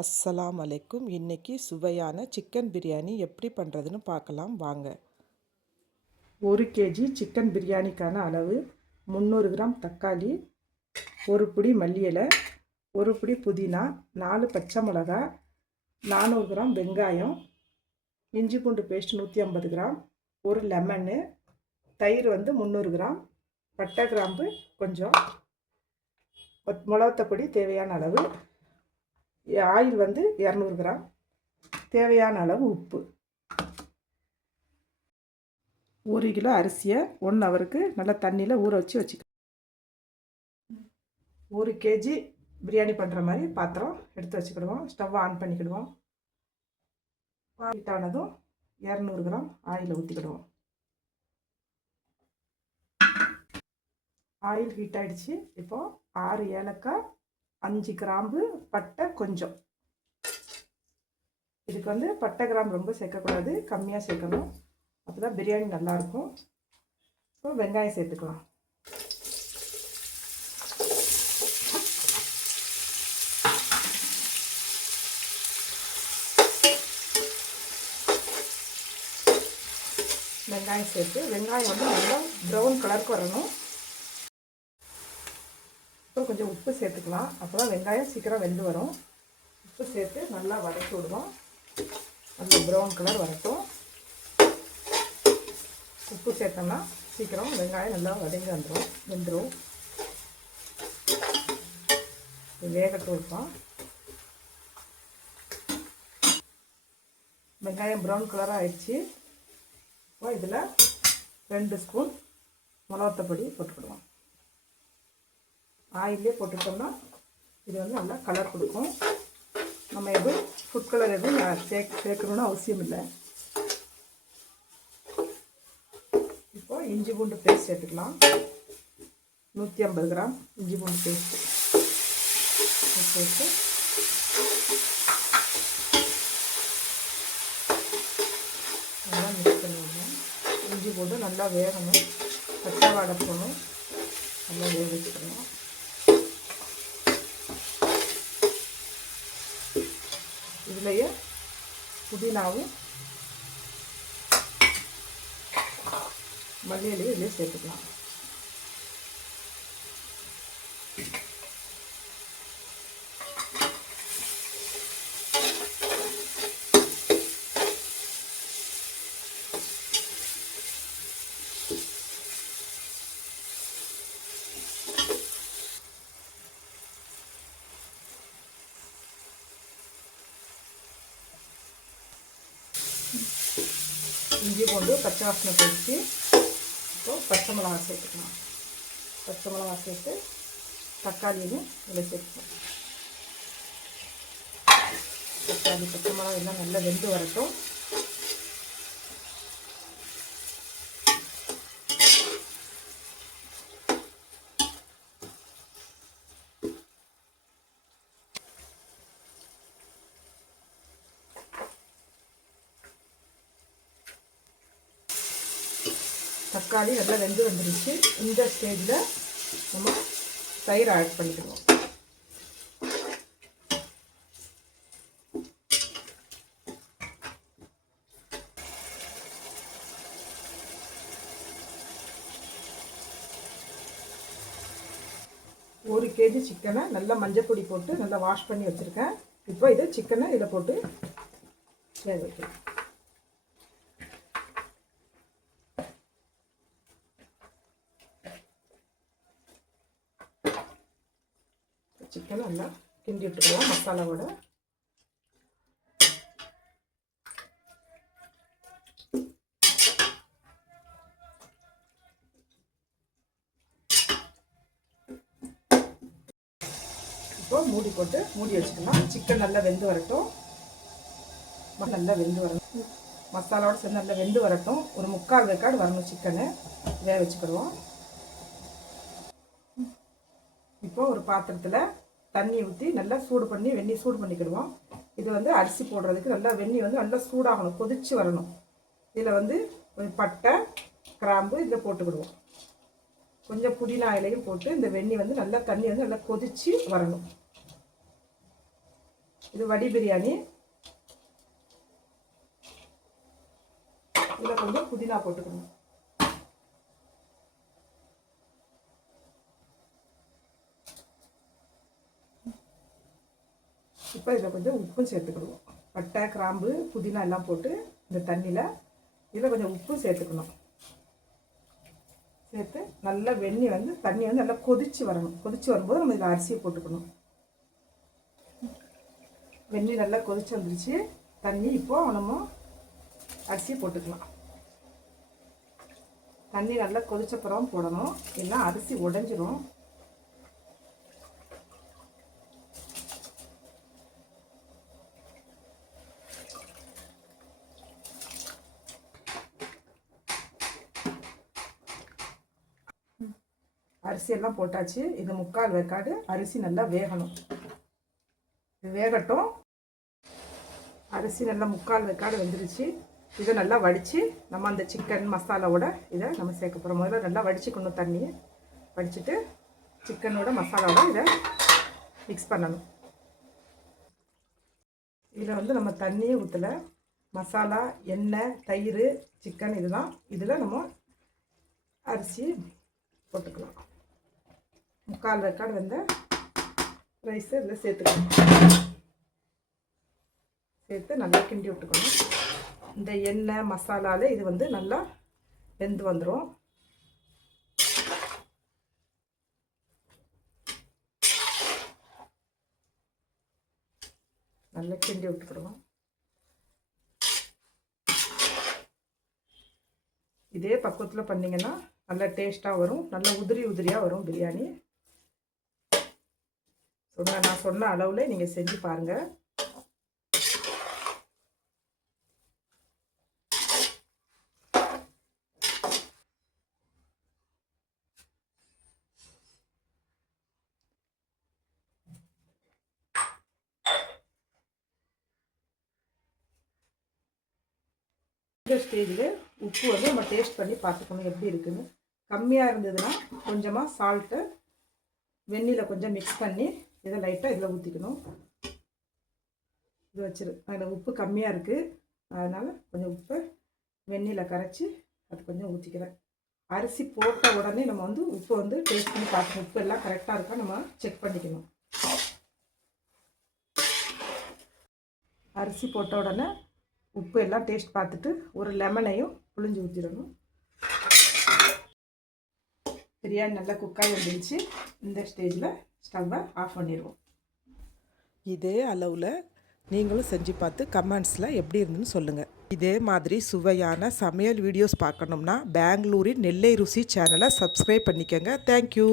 அஸ்ஸலாம் அலைக்கும். இன்றைக்கி சுவையான சிக்கன் பிரியாணி எப்படி பண்ணுறதுன்னு பார்க்கலாம். வாங்க. ஒரு கேஜி சிக்கன் பிரியாணிக்கான அளவு முந்நூறு கிராம் தக்காளி ஒரு பிடி மல்லி இலை ஒரு பிடி புதினா நாலு பச்சை மிளகா நானூறு கிராம் வெங்காயம் இஞ்சி பூண்டு பேஸ்ட் நூற்றி ஐம்பது கிராம் ஒரு லெமனு தயிர் வந்து முந்நூறு கிராம் பட்டை கிராம்பு கொஞ்சம் மிளகத்தப்பொடி தேவையான அளவு ஆயில் வந்து இரநூறு கிராம். தேவையான அளவு உப்பு. ஒரு கிலோ அரிசியை ஒன் ஹவருக்கு நல்லா தண்ணியில் ஊற வச்சு வச்சுக்கலாம் ஒரு கேஜி பிரியாணி பண்ணுற மாதிரி பாத்திரம் எடுத்து வச்சுக்கிடுவோம். ஸ்டவ் ஆன் பண்ணிக்கிடுவோம். ஆனதும் இரநூறு கிராம் ஆயில் ஊற்றிக்கிடுவோம் ஆயில் ஹீட் ஆகிடுச்சு இப்போது ஆறு ஏலக்காய் அஞ்சு கிராம்பு பட்டை கொஞ்சம். இதுக்கு வந்து பட்டை கிராம்பு ரொம்ப சேர்க்கக்கூடாது கம்மியாக சேர்க்கணும். அப்போ தான் பிரியாணி நல்லாயிருக்கும். இப்போ வெங்காயம் சேர்த்துக்கலாம். வெங்காயம் சேர்த்து வெங்காயம் வந்து நல்லா ப்ரௌன் கலருக்கு வரணும் அப்புறம் கொஞ்சம் உப்பு சேர்த்துக்கலாம். அப்போ தான் வெங்காயம் சீக்கிரம் வெந்து வரும். உப்பு சேர்த்து நல்லா வதக்கி விடுவோம். அந்த ப்ரௌன் கலர் வரட்டும். உப்பு சேர்த்தோம்னா சீக்கிரம் வெங்காயம் நல்லா வதங்கி வந்துடும் வெந்துடும் வேகட்டும் இருப்போம் வெங்காயம் ப்ரௌன் கலராக ஆயிடுச்சு. இப்போ இதில் ரெண்டு ஸ்பூன் மிளகத்தப்பொடி போட்டுக்கிடுவோம். ஆயிலே போட்டுட்டோம்னா இது வந்து நல்லா கலர் கொடுக்கும். நம்ம எதுவும் ஃபுட் கலர் எதுவும் சேக் சேர்க்கணுன்னு அவசியம் இல்லை. இப்போ இஞ்சி பூண்டு பேஸ்ட் சேர்த்துக்கலாம். நூற்றி ஐம்பது கிராம் இஞ்சி பூண்டு பேஸ்ட்டு சேர்த்து நல்லா மிக்ஸ் பண்ணிவிடணும் இஞ்சி போட்டு நல்லா வேகணும். பச்சை வாடை போகணும் நல்லா வேக வச்சுக்கணும் இதுலேயே புதினாவும் மல்லியிலையும் இதிலே சேர்த்துக்கலாம். இஞ்சி பூண்டு பச்சை வாசனை போயிடுச்சு இப்போ பச்சை மிளகா சேர்த்துக்கலாம். பச்சை மிளகா சேர்த்து தக்காளியும் இதில் சேர்த்துக்கலாம். தக்காளி பச்சை மிளகா எல்லாம் நல்லா வெந்து வரட்டும். தக்காளி நல்லா வெந்து வந்துருச்சு. இந்த ஸ்டேஜில் நம்ம தயிர் ஆட் பண்ணிக்கணும். ஒரு கேஜி சிக்கனை நல்லா மஞ்சள் பொடி போட்டு நல்லா வாஷ் பண்ணி வச்சுருக்கேன். இப்போ இதை சிக்கனை இதில் போட்டு வேக வைக்கணும். சிக்கன் நல்லா கிண்டி விட்டுக்கலாம் மசாலாவோட இப்போ மூடி போட்டு மூடி வச்சுக்கலாம் சிக்கன் நல்லா வெந்து வரட்டும் நல்லா வெந்து வரணும் மசாலாவோட சேர்ந்து நல்லா வெந்து வரட்டும் ஒரு முக்கால் வேக்காடு வரணும் சிக்கனு வேக வச்சுக்கிடுவோம் இப்போ ஒரு பாத்திரத்தில் தண்ணி ஊற்றி நல்லா சூடு பண்ணி வெந்நீர் சூடு பண்ணிக்கிடுவோம். இது வந்து அரிசி போடுறதுக்கு நல்லா வெந்நீர் வந்து நல்லா சூடாகணும் கொதிச்சு வரணும். இதில் வந்து கொஞ்சம் பட்டை கிராம்பு இதில் போட்டுக்கிடுவோம். கொஞ்சம் புதினா இலையும் போட்டு இந்த வெந்நீர் வந்து நல்லா தண்ணி வந்து நல்லா கொதிச்சு வரணும். இது வடி பிரியாணி. இதில் கொஞ்சம் புதினா போட்டுக்கணும் இப்போ இதில் கொஞ்சம் உப்பும் சேர்த்துக்கிடுவோம் பட்டை கிராம்பு புதினா எல்லாம் போட்டு இந்த தண்ணியில் இதில் கொஞ்சம் உப்பும் சேர்த்துக்கணும். சேர்த்து நல்லா வெண்ணி வந்து தண்ணி வந்து நல்லா கொதிச்சு வரணும். கொதிச்சு வரும்போது நம்ம இதில் அரிசியை போட்டுக்கணும். வெந்நீர் நல்லா கொதிச்சு வந்துருச்சு. தண்ணி இப்போது நம்ம அரிசியை போட்டுக்கலாம். தண்ணி நல்லா கொதிச்சப்புறம் போடணும். இல்லைன்னா அரிசி உடஞ்சிரும். அரிசியெல்லாம் போட்டாச்சு. இது முக்கால் வேக்காடு அரிசி நல்லா வேகணும். இது வேகட்டும். அரிசி நல்லா முக்கால் வேக்காடு வந்துருச்சு. இதை நல்லா வடித்து நம்ம அந்த சிக்கன் மசாலாவோட இதை நம்ம சேர்க்க போகிறோம் முதல்ல நல்லா வடிச்சுக்கணும் தண்ணியை. வடிச்சுட்டு சிக்கனோட மசாலாவோட இதை மிக்ஸ் பண்ணணும். இதில் வந்து நம்ம தண்ணியே ஊற்றலை மசாலா எண்ணெய் தயிர் சிக்கன் இதுதான். இதில் நம்ம அரிசி போட்டுக்கலாம். முக்கால் ரெக்கார்டு வந்து ரைஸை இதில் சேர்த்துக்கணும். சேர்த்து நல்லா கிண்டி விட்டுக்கணும். இந்த எண்ணெய் மசாலாவில் இது வந்து நல்லா வெந்து வந்துடும் நல்லா கிண்டி விட்டுக்கிடுவோம் இதே பக்குவத்தில் பண்ணிங்கன்னா நல்லா டேஸ்ட்டாக வரும். நல்லா உதிரி உதிரியாக வரும் பிரியாணி. சொன்ன நான் சொன்ன அளவில் நீங்கள் செஞ்சு பாருங்கள் இந்த ஸ்டேஜில் உப்பு வந்து நம்ம டேஸ்ட் பண்ணி பார்த்துக்கணும் எப்படி இருக்குன்னு. கம்மியாக இருந்ததுன்னா கொஞ்சமாக சால்ட்டு வெந்நியில் கொஞ்சம் மிக்ஸ் பண்ணி இதை லைட்டாக இதில் ஊற்றிக்கணும் இது வச்சிரு அதில் உப்பு கம்மியாக இருக்குது அதனால் கொஞ்சம் உப்பை வெந்நியில் கரைச்சி அது கொஞ்சம் ஊற்றிக்கிறேன் அரிசி போட்ட உடனே நம்ம வந்து உப்பு வந்து டேஸ்ட் பண்ணி பார்க்கணும். உப்பு எல்லாம் கரெக்டாக இருக்கா நம்ம செக் பண்ணிக்கணும். அரிசி போட்ட உடனே உப்பு எல்லாம் டேஸ்ட் பார்த்துட்டு ஒரு லெமனையும் புளிஞ்சு ஊற்றிடணும் பிரியாணி நல்லா குக்காகி இருந்துச்சு இந்த ஸ்டேஜில் ஸ்டவ்வை ஆஃப் பண்ணிடுவோம். இதே அளவில் நீங்களும் செஞ்சு பார்த்து கமெண்ட்ஸில் எப்படி இருந்துன்னு சொல்லுங்கள் இதே மாதிரி சுவையான சமையல் வீடியோஸ் பார்க்கணும்னா பெங்களூரின் நெல்லை ருசி சேனலை சப்ஸ்கிரைப் பண்ணிக்கோங்க. தேங்க்யூ